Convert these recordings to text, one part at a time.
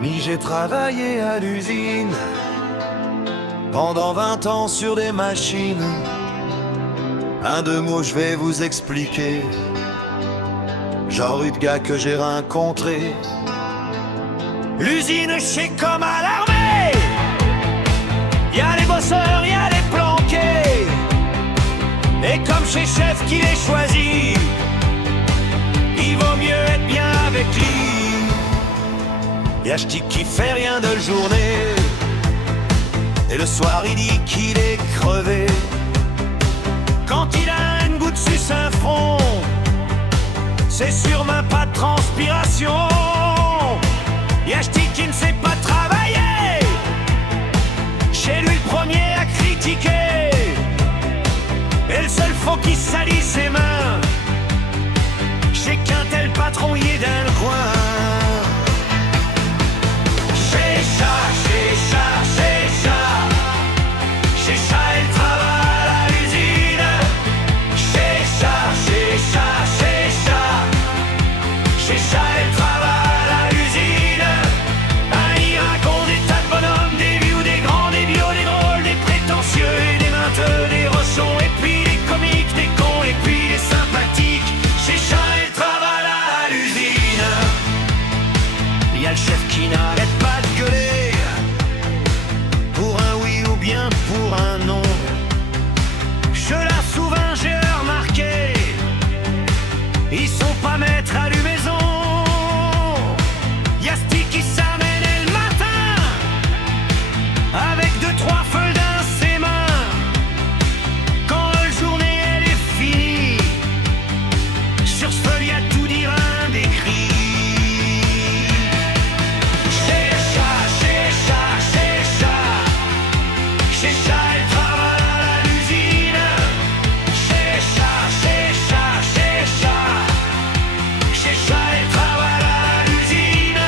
Mi, j'ai travaillé à l'usine pendant 20 ans sur des machines. Un, deux mots, je vais vous expliquer. Genre de gars que j'ai rencontré. L'usine, c'est comme à l'armée. Y'a les bosseurs, y'a les planqués. Et comme chez chef qui les choisit, il vaut mieux être bien avec lui. Y'a Ch'ti qui fait rien de journée, et le soir il dit qu'il est crevé. Quand il a une goutte sur un front, c'est sûrement pas de transpiration. Y'a Ch'ti qui ne sait pas travailler, chez lui le premier à critiquer. Et le seul faux qui salit ses mains, c'est qu'un tel patron y est dans le coin. C'est ça, c'est ça, c'est ça. C'est ça, elle travaille à l'usine. C'est ça, c'est ça, c'est ça. C'est ça, elle travaille à l'usine. Il raconte des tas de bonhommes, des vieux, des grands, des vieux, des drôles, des prétentieux et des menteux, des rochons, et puis des comiques, des cons, et puis des sympathiques. C'est ça, elle travaille à l'usine. Il y a le chef qui n'arrête pas de gueuler pour un oui ou bien pour un non. Cela souvent j'ai remarqué, ils sont pas maîtres à l'humaison. Y'a Ch'ti qui s'amène le matin avec deux, trois feuilles dans ses mains. Quand la journée elle est finie, sur ce feuille y'a tout dire un décrit. C'est ça, c'est ça, c'est ça. C'est ça, elle travaille à l'usine. C'est ça, c'est ça, c'est ça. C'est ça, elle travaille à l'usine.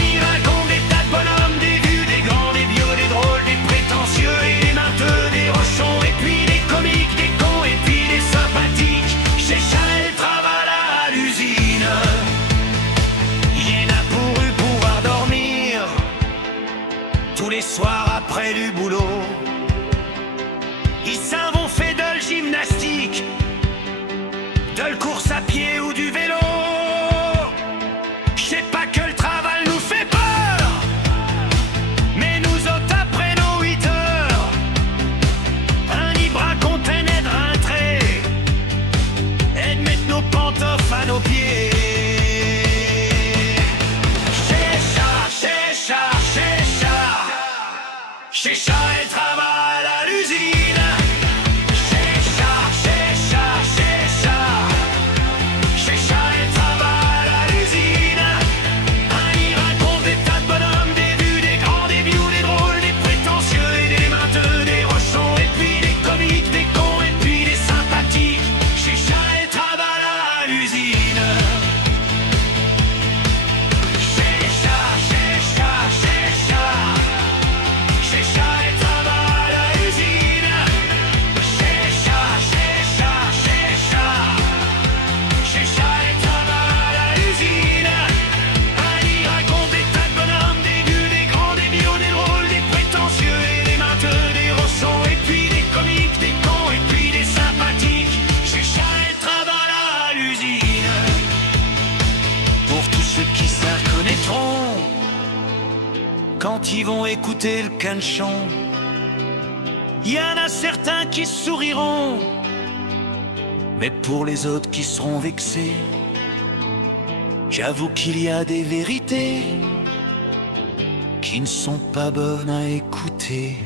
Il raconte des tas de bonhommes, des vieux, des grands, des vieux, des drôles, des prétentieux et des menteux, des rochons, et puis des comiques, des cons, et puis des sympathiques. C'est ça, elle travaille à l'usine. Il y en a pour eux pouvoir dormir tous les soirs après du boulot. Ils s'en vont fait de la gymnastique, de la course à pied ou du vélo. Je sais pas que le travail nous fait peur, mais nous autres après nos 8 heures, un libre à contenait de rentrer et de mettre nos pantoffles à nos pieds. C'est ça, c'est ça, c'est ça. C'est ça, elle travaille à l'usine. C'est ça, c'est ça, c'est ça. C'est ça, elle travaille à l'usine. Il raconte des tas de bonhommes, des vieux, des grands, des vieux, des drôles, des prétentieux et des menteux, des rochons, et puis des comiques, des cons, et puis des sympathiques. C'est ça, elle travaille à l'usine. C'est ça, c'est ça, c'est ça. C'est ça, elle travaille à l'usine. C'est ça, c'est ça, c'est ça. C'est ça, elle travaille à l'usine. Il raconte des tas de bonhommes, des vieux, des grands, des vieux, des drôles, des prétentieux et des menteux, des rochons, et puis des comiques, des cons, et puis des sympathiques. C'est ça, elle travaille à l'usine. Pour tous ceux qui se reconnaîtront quand ils vont écouter le canchon, il y en a certains qui souriront, mais pour les autres qui seront vexés, j'avoue qu'il y a des vérités qui ne sont pas bonnes à écouter.